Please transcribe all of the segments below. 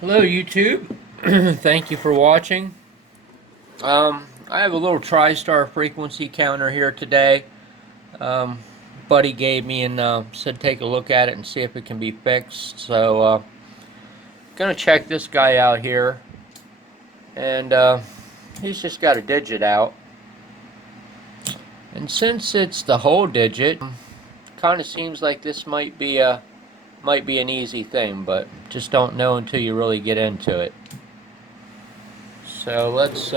Hello YouTube. Thank you for watching. I have a little tristar frequency counter here today. Um, Buddy gave me and said take a look at it and see if it can be fixed. So gonna check this guy out here, and he's just got a digit out. And since it's the whole digit, kind of seems like this might be an easy thing, but just don't know until you really get into it. So let's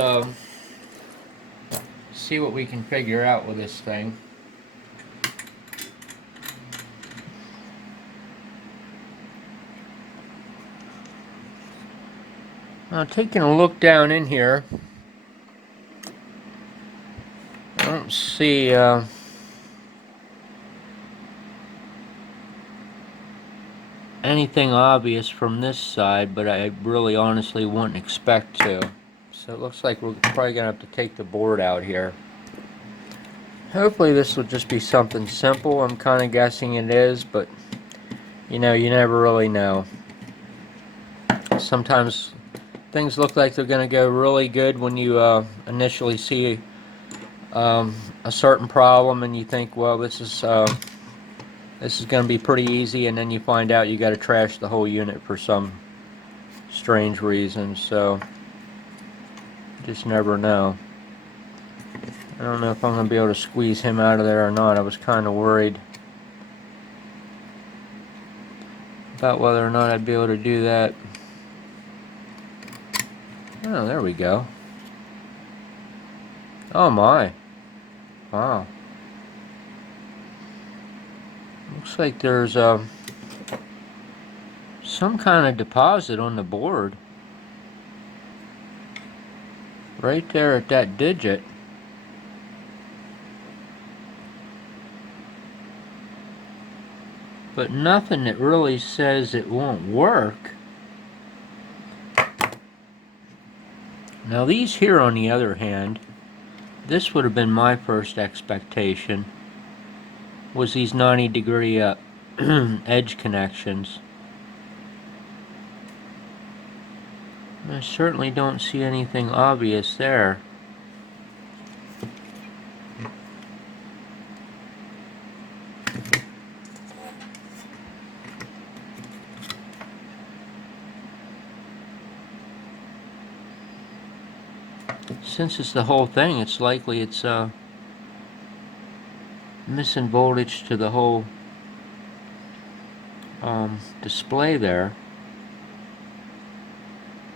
see what we can figure out with this thing. Now, taking a look down in here, I don't see anything obvious from this side, but I really honestly wouldn't expect to. So it looks like we're probably going to have to take the board out here. Hopefully this will just be something simple. I'm kind of guessing it is, but you know, you never really know. Sometimes things look like they're going to go really good when you initially see a certain problem and you think, well, this is going to be pretty easy, and then you find out you got to trash the whole unit for some strange reason. So just never know. I don't know if I'm going to be able to squeeze him out of there or not. I was kind of worried about whether or not I'd be able to do that. Oh, there we go. Oh my. Wow. Looks like there's some kind of deposit on the board right there at that digit. But nothing that really says it won't work. Now these here, on the other hand, this would have been my first expectation, was these 90-degree edge connections. I certainly don't see anything obvious there. Since it's the whole thing, it's likely it's missing voltage to the whole display there.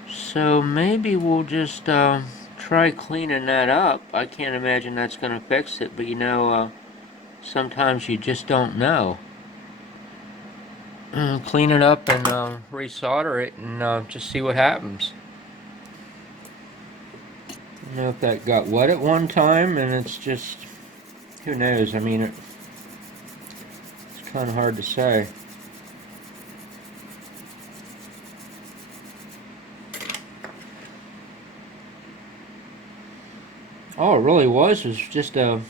So maybe we'll just try cleaning that up. I can't imagine that's going to fix it, but you know, sometimes you just don't know. Clean it up and resolder it and just see what happens. I know if that got wet at one time, and it's just, who knows? I mean, it's kind of hard to say. All it really was just a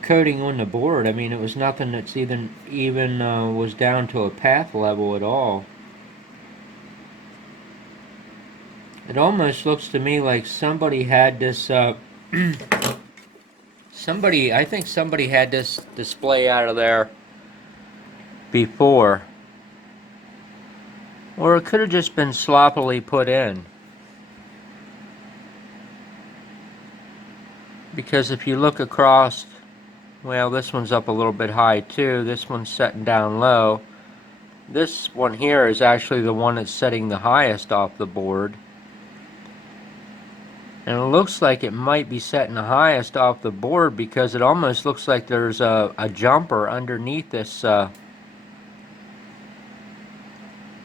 coating on the board. I mean, it was nothing that's even was down to a path level at all. It almost looks to me like somebody had this I think somebody had this display out of there before, or it could have just been sloppily put in. Because if you look across, well, this one's up a little bit high too, this one's setting down low. This one here is actually the one that's setting the highest off the board. And it looks like it might be setting the highest off the board because it almost looks like there's a jumper underneath this.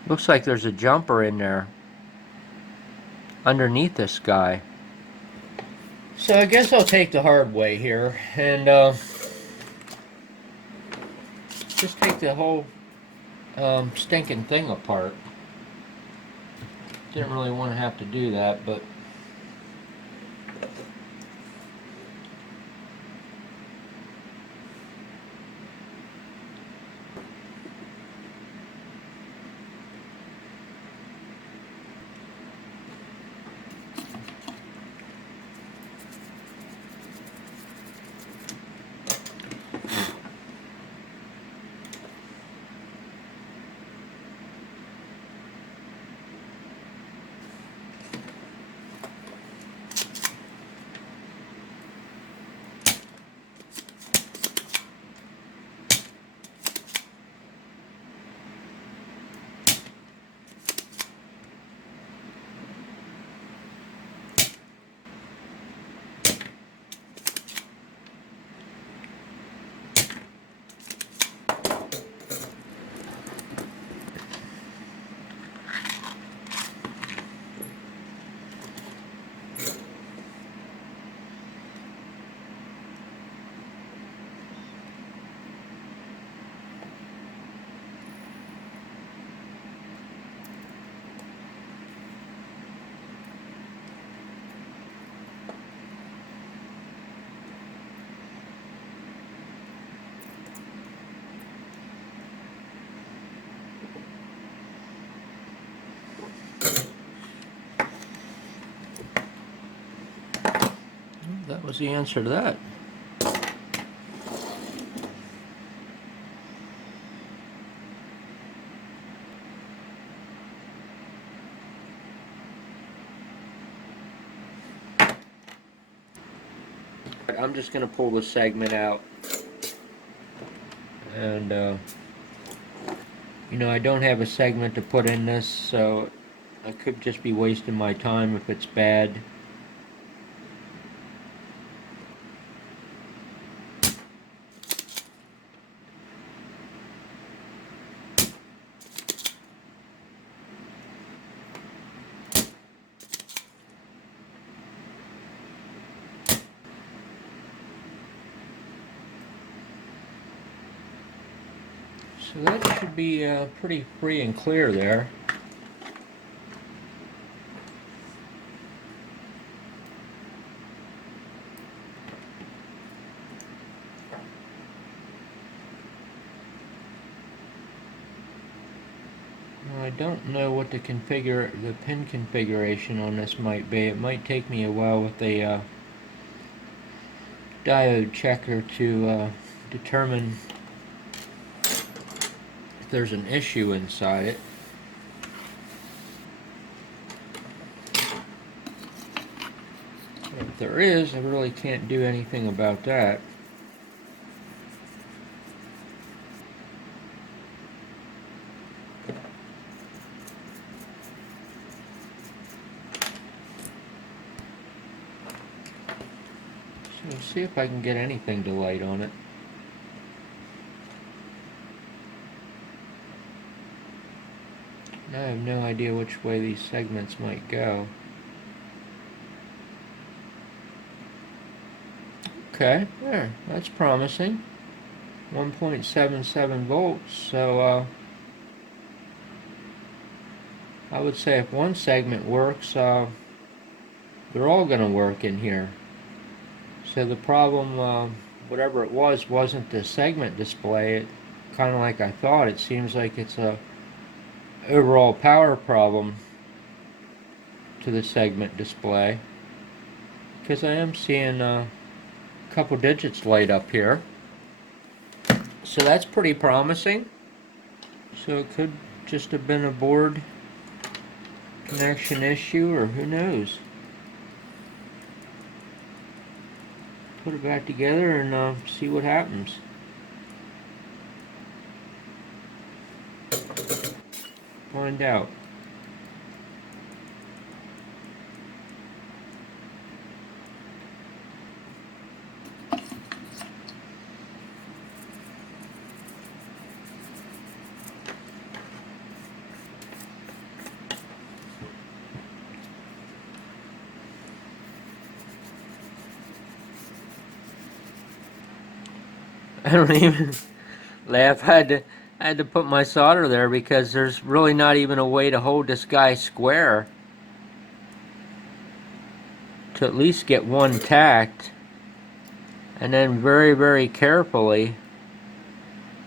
Looks like there's a jumper in there underneath this guy. So I guess I'll take the hard way here and just take the whole stinking thing apart. Didn't really want to have to do that, but was the answer to that? I'm just going to pull the segment out. And, you know, I don't have a segment to put in this, so I could just be wasting my time if it's bad. So that should be pretty free and clear there. Now, I don't know what the pin configuration on this might be. It might take me a while with a diode checker to determine if there's an issue inside it. If there is, I really can't do anything about that. So let's see if I can get anything to light on it. I have no idea which way these segments might go. Okay, there, that's promising. 1.77 volts, so I would say if one segment works, they're all going to work in here. So the problem, whatever it was, wasn't the segment display. It kind of like I thought. It seems like it's a overall power problem to the segment display, because I am seeing a couple digits light up here. So that's pretty promising. So it could just have been a board connection issue, or who knows. Put it back together and see what happens. Find out. I don't even laugh. I had to put my solder there because there's really not even a way to hold this guy square to at least get one tacked, and then very, very carefully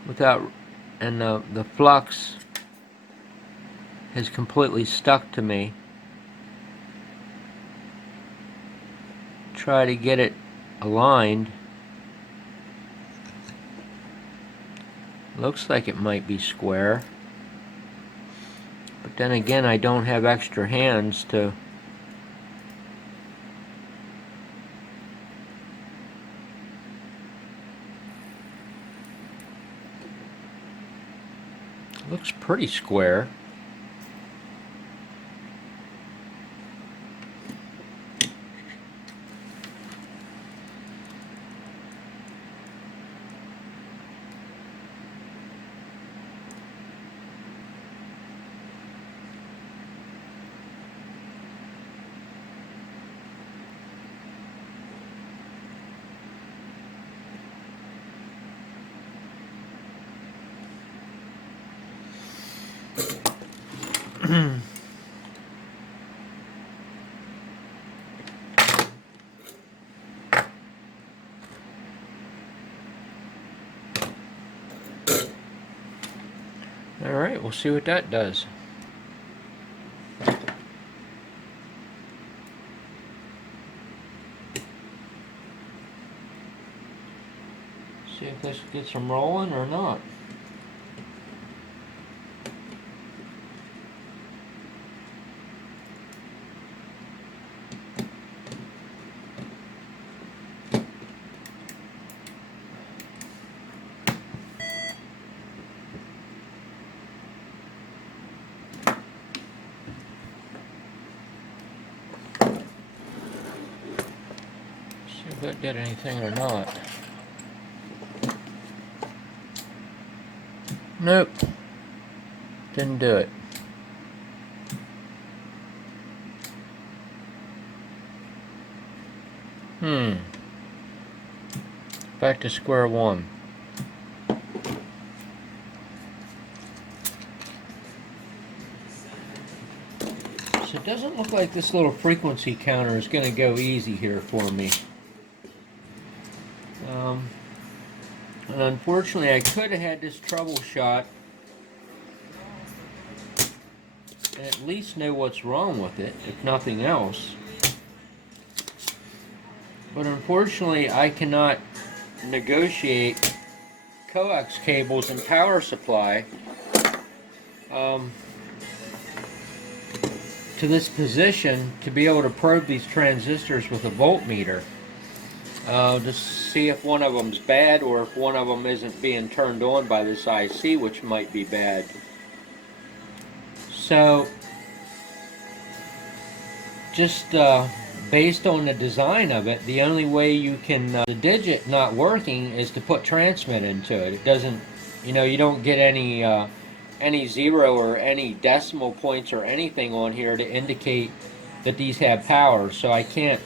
without, and the flux has completely stuck to me. Try to get it aligned. Looks like it might be square, but then again, I don't have extra hands to looks pretty square. Alright, we'll see what that does. this gets them rolling or not. See if that did anything or not. Nope. Didn't do it. Back to square one. So it doesn't look like this little frequency counter is going to go easy here for me. And unfortunately, I could have had this troubleshot and at least know what's wrong with it, if nothing else. But unfortunately, I cannot negotiate coax cables and power supply to this position to be able to probe these transistors with a voltmeter. To see if one of them's bad or if one of them isn't being turned on by this IC, which might be bad. So, just based on the design of it, the only way you can, the digit not working is to put transmit into it. It doesn't, you don't get any zero or any decimal points or anything on here to indicate that these have power. So I can't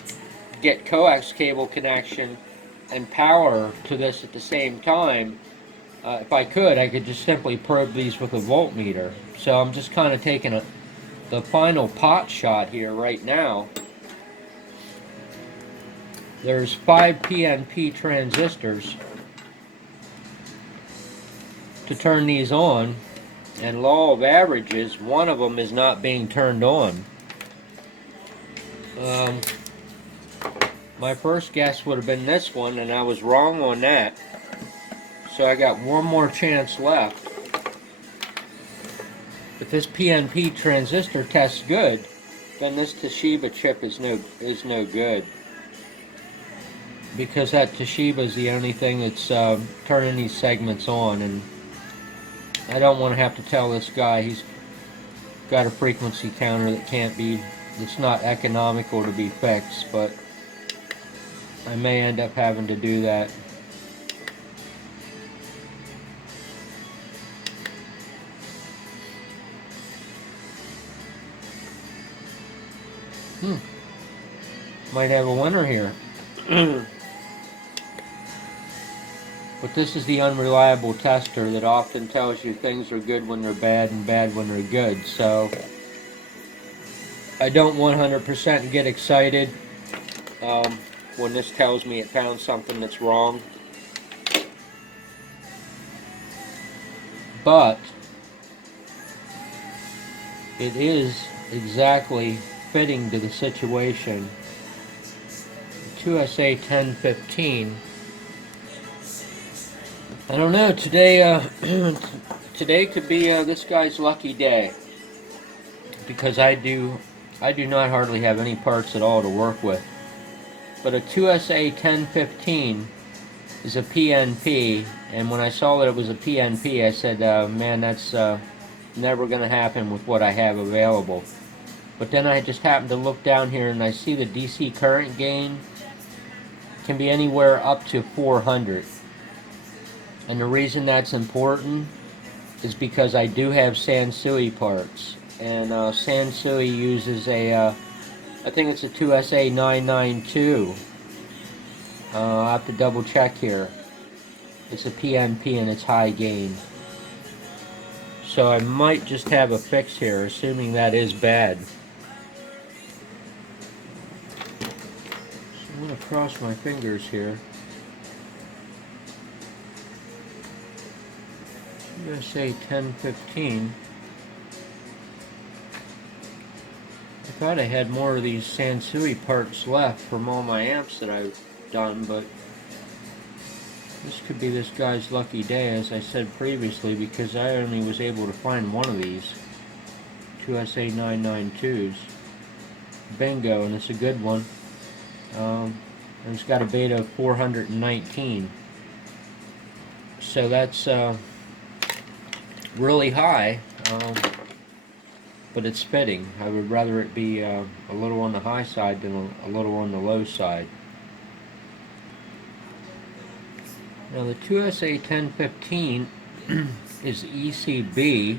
get coax cable connection and power to this at the same time. If I could just simply probe these with a voltmeter. So I'm just kind of taking the final pot shot here right now. There's 5 PNP transistors to turn these on, and law of averages, one of them is not being turned on. My first guess would have been this one, and I was wrong on that. So I got one more chance left. If this PNP transistor tests good, then this Toshiba chip is no good. Because that Toshiba is the only thing that's turning these segments on, and I don't want to have to tell this guy he's got a frequency counter that's not economical to be fixed, but I may end up having to do that. Might have a winner here. But this is the unreliable tester that often tells you things are good when they're bad and bad when they're good. So I don't 100% get excited when this tells me it found something that's wrong. But it is exactly fitting to the situation. 2SA 1015. I don't know, today today could be this guy's lucky day, because I do not hardly have any parts at all to work with. But a 2SA 1015 is a PNP, and when I saw that it was a PNP, I said, man, that's never going to happen with what I have available. But then I just happened to look down here and I see the DC current gain can be anywhere up to 400. And the reason that's important is because I do have Sansui parts. And Sansui uses I think it's a 2SA 992. I'll have to double check here. It's a PNP and it's high gain. So I might just have a fix here, assuming that is bad. I'm going to cross my fingers here. USA 1015. I thought I had more of these Sansui parts left from all my amps that I've done, but This could be this guy's lucky day, as I said previously, because I only was able to find one of these 2SA992s. Bingo, and it's a good one. And it's got a beta of 419. So that's really high, but it's fitting. I would rather it be a little on the high side than a little on the low side. Now the 2SA1015 is ECB.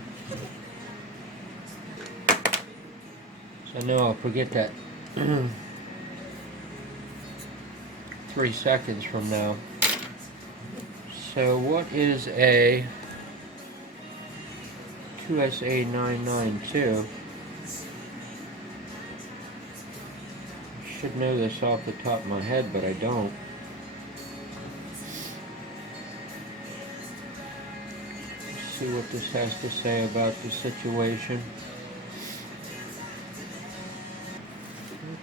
So I know I'll forget that 3 seconds from now. So what is a 2SA992? I should know this off the top of my head, but I don't. Let's see what this has to say about the situation.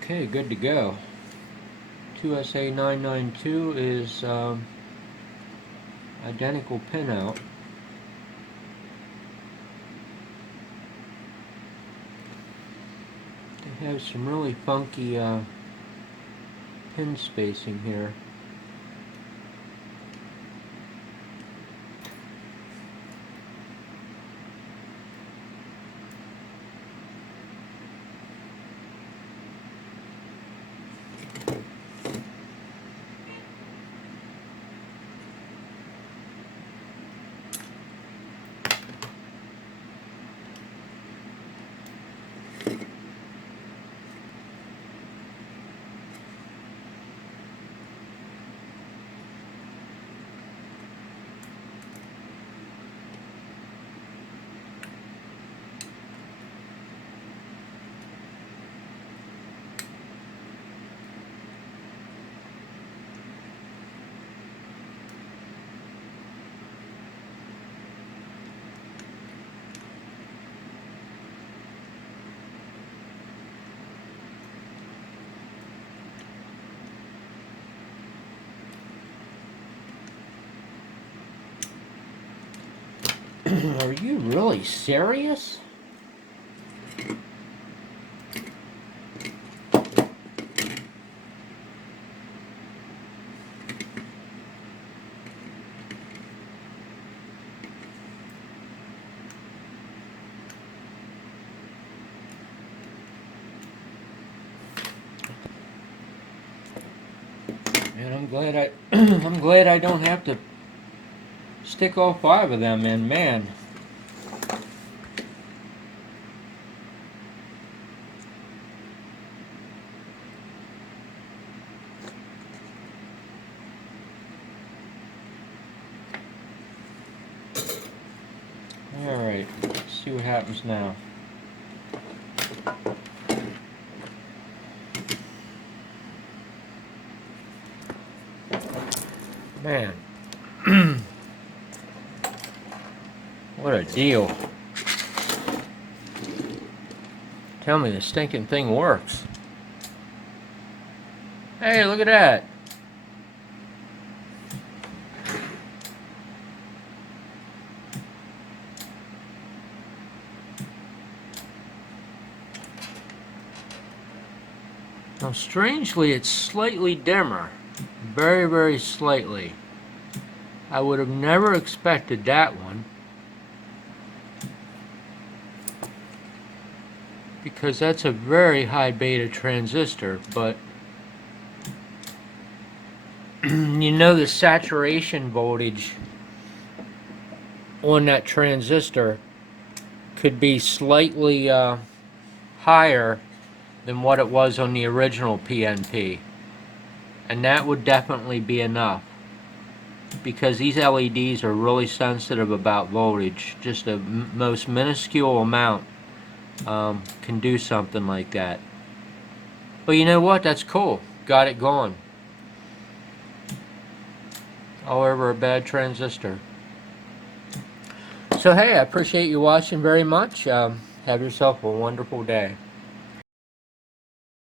Okay, good to go. 2SA992 is identical pinout. They have some really funky pin spacing here. Are you really serious? Man, I'm glad I'm glad I don't have to stick all 5 of them in, man. Alright, let's see what happens now. Man. What a deal. Tell me the stinking thing works. Hey, look at that. Now, strangely, it's slightly dimmer. Very, very slightly. I would have never expected that one, because that's a very high beta transistor, but you know the saturation voltage on that transistor could be slightly higher than what it was on the original PNP, and that would definitely be enough, because these LEDs are really sensitive about voltage. Just a most minuscule amount can do something like that. But you know what? That's cool. Got it going. All over a bad transistor. So hey, I appreciate you watching very much. Have yourself a wonderful day.